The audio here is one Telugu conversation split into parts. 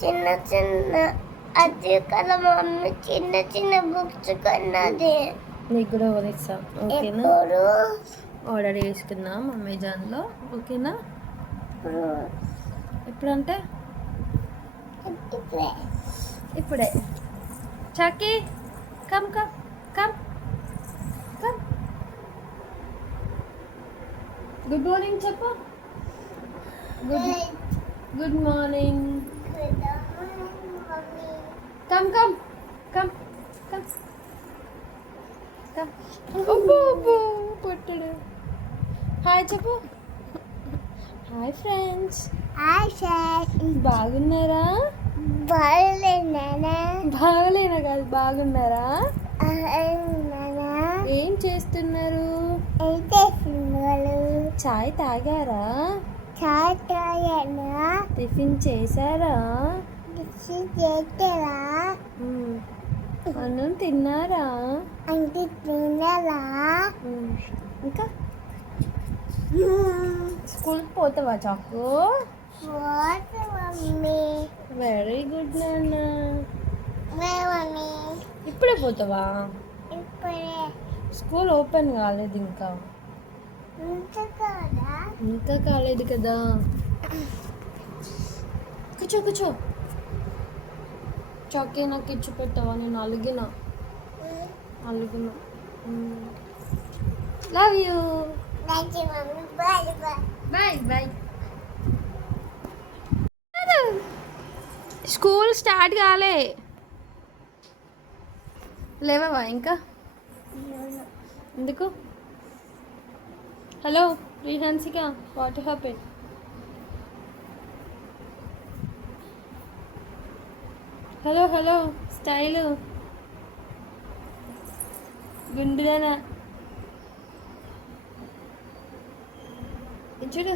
చిన్న చిన్న అది కదా మమ్మీ చిన్న చిన్న బుక్స్ కొన్నది. నీకు కూడా కొనిస్తా, ఓకేనా? ఎప్పుడు ఆర్డర్ చేసుకుందాం అమెజాన్లో, ఓకేనా? ఎప్పుడంటే ఇప్పుడే ఇప్పుడే. చాకీ come come come come. Good morning చెప్పు. Good morning. Come come come come come. అబ్బో అబ్బో పుట్టడు. హాయ్ చెప్పు. Hi friends. Hi sir. బాగున్నారా? బాగున్నానా? బాగలేనా కాదు, బాగున్నారా? నానా ఏం చేస్తున్నారు? ఏం చేస్తున్నారు? చాయ్ తాగారా? చాయ్ తాగానా? టిఫిన్ చేశారా? టిఫిన్ చేసావా? అన్నం తిన్నారా? అంటే తిన్నావా? ఇంకా స్కూల్కి పోతావా చాకు? What mummy? వెరీ గుడ్ నాన్న. మమ్మీ ఇప్పుడే పోతావా? ఇప్పుడే. స్కూల్ ఓపెన్ కాలేదు ఇంకా. ఇంకా కాదా? ఇంకా కాలేదు కదా. కూర్చో కూర్చో. చాకే నాకు ఇచ్చి పెట్టావా? నేను అలిగిన. Love you. Thank you mummy. Bye bye. Bye bye. School start కాలే. లేవా ఇంకా? ఎందుకు? హలో రిహాన్సిక, what happen? Hello hello style గుండుదానా చూడు.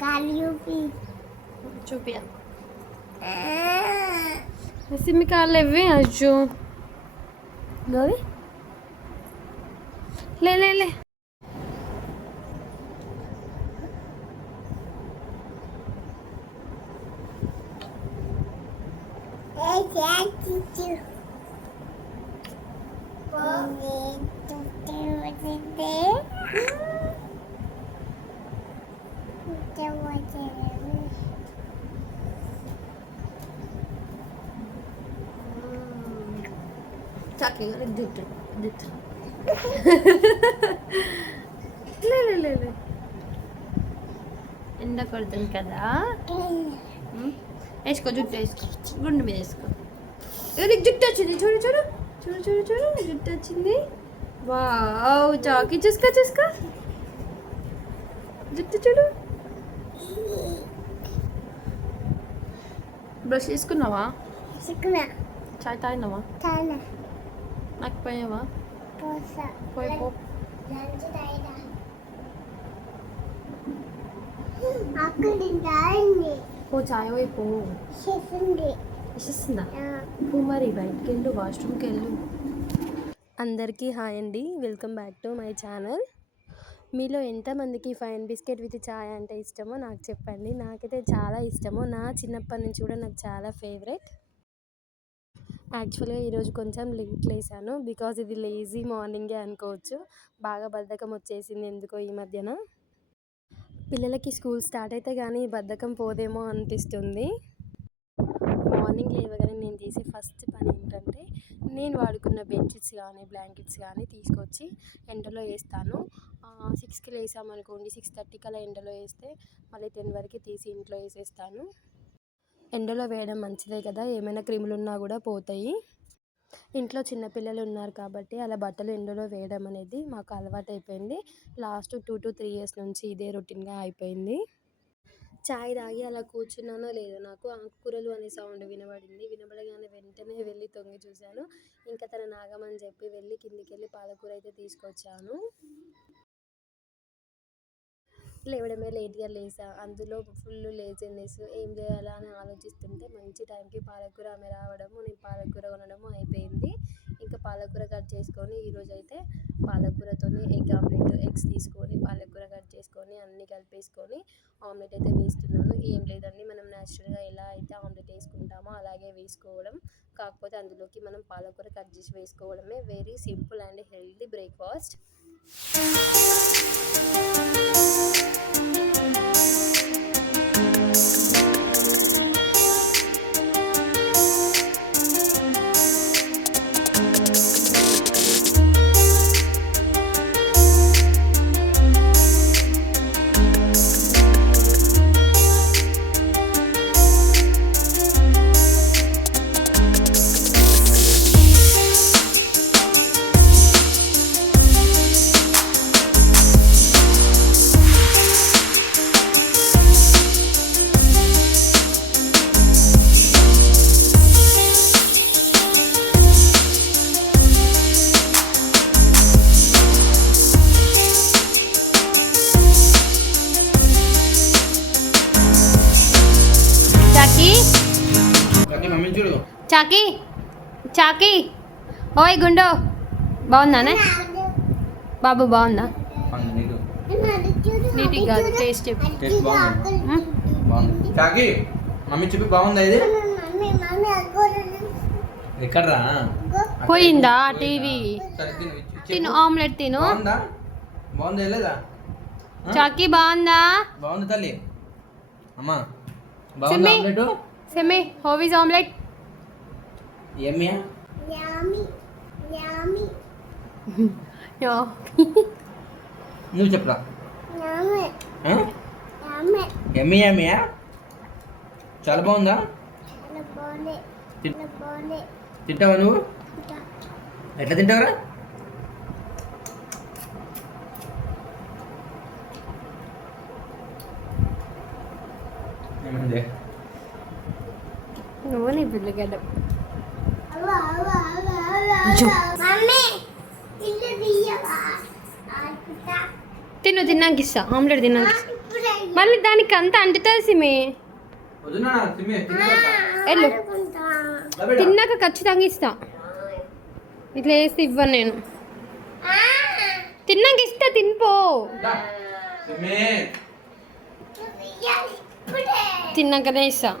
కాలు చూపి. చూపియా. సిమ్మి కాళ్ళు ఇవ్వి అజ్జు. గోవి లే లే లే. చాకి జుట్టు జుట్టు. లే ఎండ కొడుతుంది కదా. వేసుకో జుట్టు, వేసుకో గుండు మీద వేసుకో. నీకు జుట్టు వచ్చింది, చూడు చూడు చూడు చూడు చూడు, జుట్టు వచ్చింది. వావ్ చాకి చూసుకో చూసుకో, జుట్టు చూడు. బ్రష్ తీసుకున్నావా? చాయ్ తాగినావా? నాకు పోయావా? పోయి పో. పో చాయ్ పోయి పో. ఇస్తుందా? పో మరి బయటికి వెళ్ళు, వాష్రూమ్కి వెళ్ళు. అందరికీ హాయ్ అండి, welcome back to my channel. మీలో ఎంతమందికి ఫైన్ బిస్కెట్ విత్ చాయ్ అంటే ఇష్టమో నాకు చెప్పండి. నాకైతే చాలా ఇష్టము. నా చిన్నప్పటి నుంచి కూడా నాకు చాలా ఫేవరెట్. యాక్చువల్గా ఈరోజు కొంచెం లేట్ లేసాను, బికాజ్ ఇది లేజీ మార్నింగే అనుకోవచ్చు. బాగా బద్ధకం వచ్చేసింది ఎందుకో ఈ మధ్యన. పిల్లలకి స్కూల్ స్టార్ట్ అయితే కానీ బద్ధకం పోదేమో అనిపిస్తుంది. మార్నింగ్ లేవగానే నేను చేసే ఫస్ట్ పని ఏంటంటే, నేను వాడుకున్న బెడ్షీట్స్ కానీ బ్లాంకెట్స్ కానీ తీసుకొచ్చి ఎండలో వేస్తాను. 6కి లేసామనుకోండి, 6:30 కల్లా ఎండలో వేస్తే మళ్ళీ 10 వరకు తీసి ఇంట్లో వేసేస్తాను. ఎండలో వేయడం మంచిదే కదా, ఏమైనా క్రిములు ఉన్నా కూడా పోతాయి. ఇంట్లో చిన్నపిల్లలు ఉన్నారు కాబట్టి అలా బట్టలు ఎండలో వేయడం అనేది మాకు అలవాటు అయిపోయింది. లాస్ట్ 2 to 3 ఇయర్స్ నుంచి ఇదే రొటీన్గా అయిపోయింది. చాయ్ తాగి అలా కూర్చున్నానో లేదో, నాకు ఆకుకూరలు అనే సౌండ్ వినబడింది. వినబడగానే వెంటనే వెళ్ళి తొంగి చూశాను. ఇంకా తన నాగమని చెప్పి వెళ్ళి కిందికి వెళ్ళి పాలకూర అయితే తీసుకొచ్చాను. లేవడమే లేట్గా లేసా. అందులో ఫుల్ లేజినెస్. ఏం చేయాలా అని ఆలోచిస్తుంటే మంచి టైంకి పాలకూర ఆమె రావడము, నేను పాలకూర కొనడము అయిపోయింది. ఇంకా పాలకూర కట్ చేసుకొని ఈరోజైతే పాలకూరతోని ఎగ్స్ తీసుకొని పాలకూర కట్ చేసుకొని అన్నీ కలిపేసుకొని ఆమ్లెట్ అయితే వేస్తున్నాను. ఏం లేదండి, మనం న్యాచురల్గా ఎలా అయితే ఆమ్లెట్ వేసుకుంటామో అలాగే వేసుకోవడం. కాకపోతే అందులోకి మనం పాలకూర కట్ చేసి వేసుకోవడమే. Very simple and healthy breakfast. చాకీ చాకీ ఓయ్ గుండో, బాగుందానే బాబు? బాగుందా? నీట్గా కాదు, టేస్ట్ చెప్పు. చాకీ మమ్మీ చెప్పి బాగుందా ఇది? ఎక్కడ్రా పోయిందా టీవీ? తిను ఆమ్లెట్ తిను. బాగుందా లేదా? చాకీ బాగుందా? బాగుంది తల్లి. అమ్మా బాగుందా ఆమ్లెట్? సెమి హౌ ఇస్ ఆమ్లెట్? ఏమియా నువ్వు చెప్పరా? ఎమ్మి ఎమ్మియా చాలా బాగుందా? తింటావా నువ్వు? ఎట్లా తింటావరా? ఏమంది నువ్వు నీ పిల్లగడ్డ. తిను, తిన్నాక ఇస్తా. ఆమ్లెట్ తిన్నాక మళ్ళీ దానికి అంతా అంటుతుంది సిమి. వెళ్ళు, తిన్నాక ఖచ్చితంగా ఇస్తా. ఇట్లా వేస్తే ఇవ్వను నేను. తిన్నాక ఇస్తా, తినిపో. తిన్నాకనే ఇస్తా.